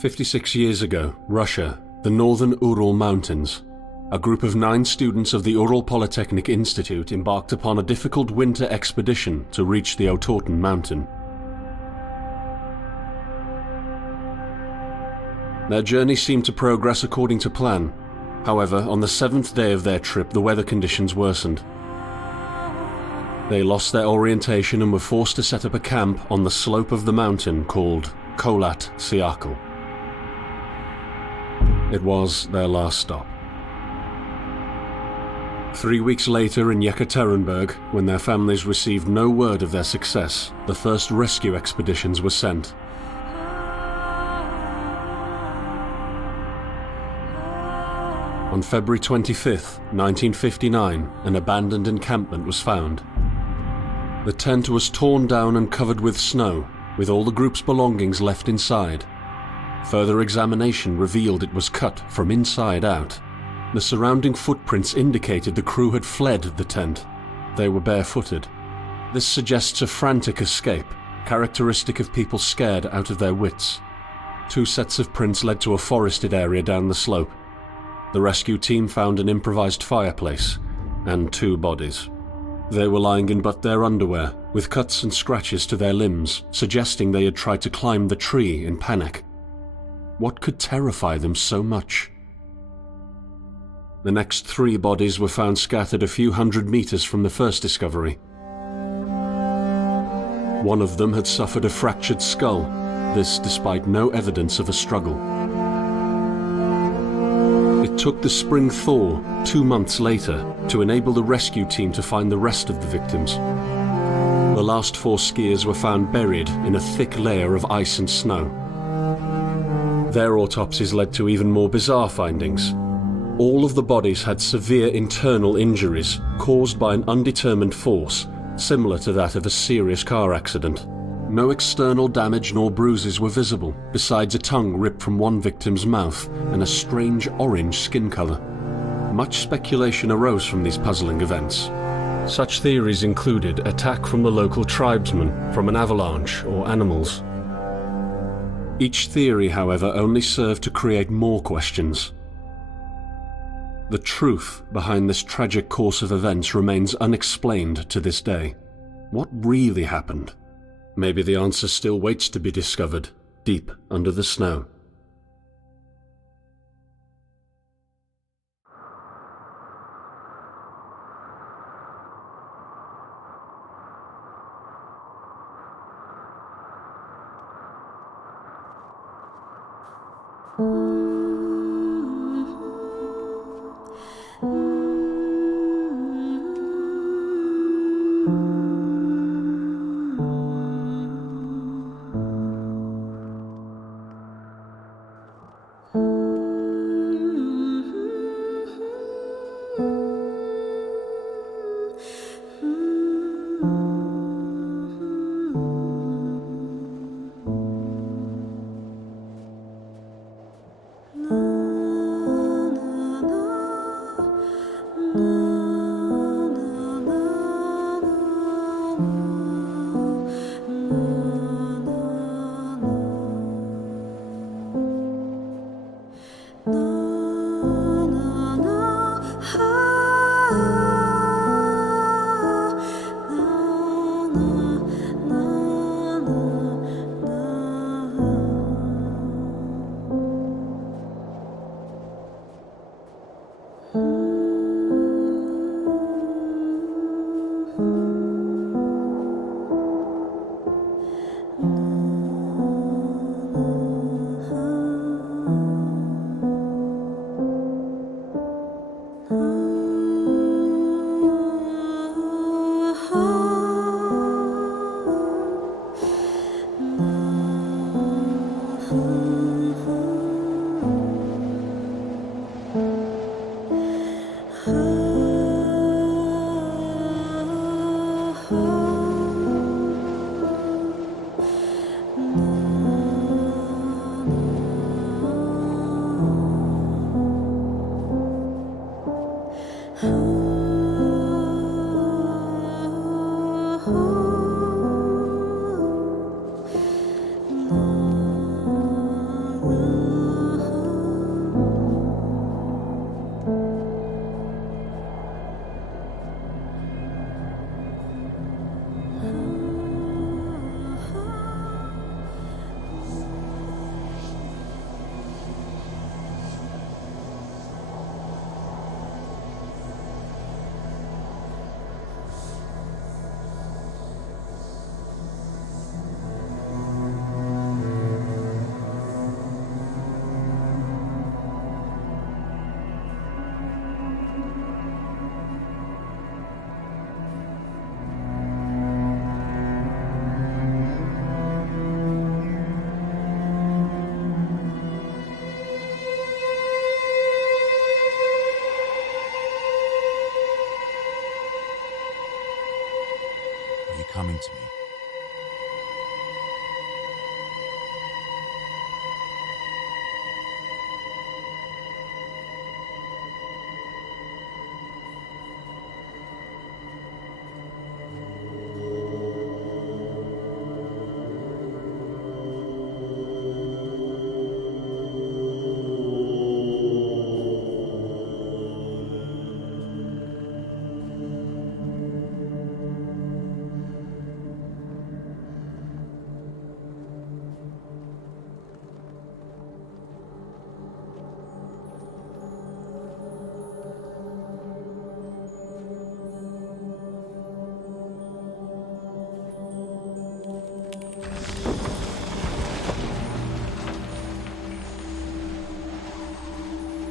56 years ago, Russia, the northern Ural Mountains. A group of 9 students of the Ural Polytechnic Institute embarked upon a difficult winter expedition to reach the Otorten mountain. Their journey seemed to progress according to plan. However, on the 7th day of their trip, the weather conditions worsened. They lost their orientation and were forced to set up a camp on the slope of the mountain called Kholat Siakal. It was their last stop. 3 weeks later in Yekaterinburg, when their families received no word of their success, the first rescue expeditions were sent. On February 25, 1959, an abandoned encampment was found. The tent was torn down and covered with snow, with all the group's belongings left inside. Further examination revealed it was cut from inside out. The surrounding footprints indicated the crew had fled the tent. They were barefooted. This suggests a frantic escape, characteristic of people scared out of their wits. 2 sets of prints led to a forested area down the slope. The rescue team found an improvised fireplace and 2 bodies. They were lying in but their underwear, with cuts and scratches to their limbs, suggesting they had tried to climb the tree in panic. What could terrify them so much? The next 3 bodies were found scattered a few hundred meters from the first discovery. One of them had suffered a fractured skull, this despite no evidence of a struggle. It took the spring thaw 2 months later to enable the rescue team to find the rest of the victims. The last 4 skiers were found buried in a thick layer of ice and snow. Their autopsies led to even more bizarre findings. All of the bodies had severe internal injuries caused by an undetermined force, similar to that of a serious car accident. No external damage nor bruises were visible, besides a tongue ripped from one victim's mouth and a strange orange skin color. Much speculation arose from these puzzling events. Such theories included attack from the local tribesmen, from an avalanche, or animals. Each theory, however, only served to create more questions. The truth behind this tragic course of events remains unexplained to this day. What really happened? Maybe the answer still waits to be discovered, deep under the snow. to me.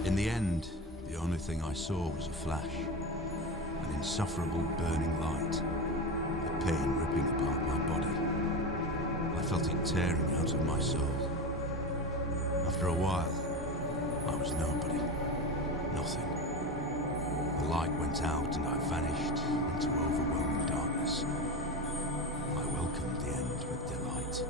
In the end, the only thing I saw was a flash, an insufferable burning light, the pain ripping apart my body. I felt it tearing out of my soul. After a while, I was nobody, nothing. The light went out and I vanished into overwhelming darkness. I welcomed the end with delight.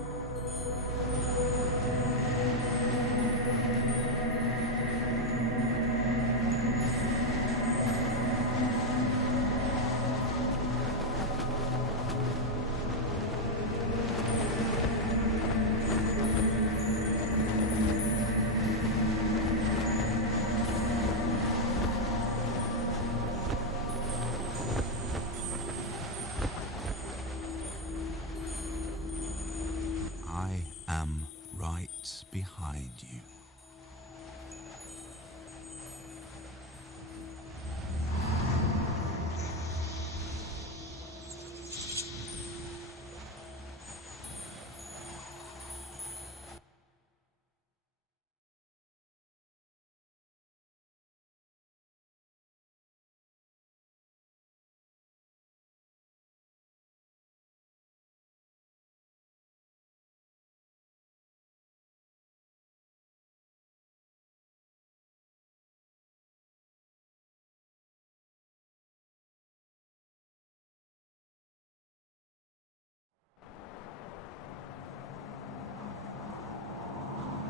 I am right behind you.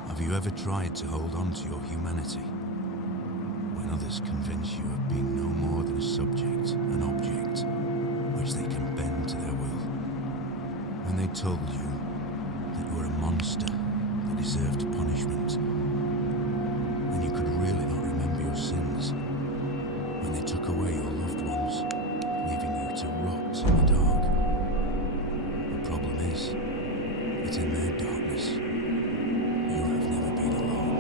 Have you ever tried to hold on to your humanity when others convince you of being no more than a subject, an object, which they can bend to their will? When they told you that you were a monster that deserved punishment, when you could really not remember your sins, when they took away your loved ones, leaving you to rot in the dark. The problem is that in their darkness, you have never been alone.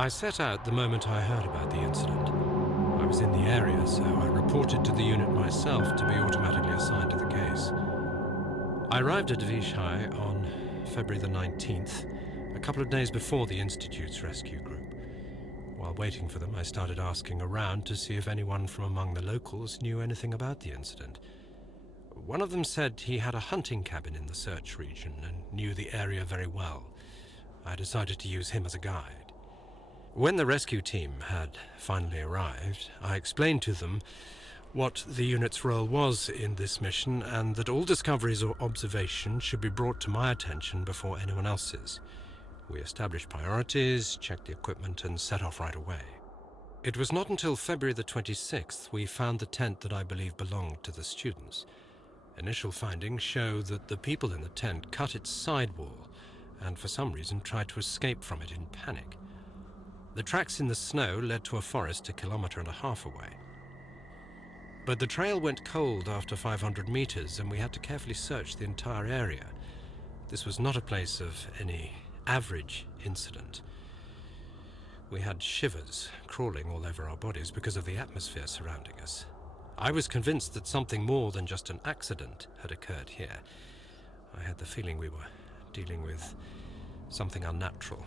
I set out the moment I heard about the incident. I was in the area, so I reported to the unit myself to be automatically assigned to the case. I arrived at Vishai on February the 19th, a couple of days before the Institute's rescue group. While waiting for them, I started asking around to see if anyone from among the locals knew anything about the incident. One of them said he had a hunting cabin in the search region and knew the area very well. I decided to use him as a guide. When the rescue team had finally arrived, I explained to them what the unit's role was in this mission and that all discoveries or observations should be brought to my attention before anyone else's. We established priorities, checked the equipment, and set off right away. It was not until February the 26th we found the tent that I believe belonged to the students. Initial findings show that the people in the tent cut its sidewall and for some reason tried to escape from it in panic. The tracks in the snow led to a forest 1.5 kilometers away. But the trail went cold after 500 meters and we had to carefully search the entire area. This was not a place of any average incident. We had shivers crawling all over our bodies because of the atmosphere surrounding us. I was convinced that something more than just an accident had occurred here. I had the feeling we were dealing with something unnatural.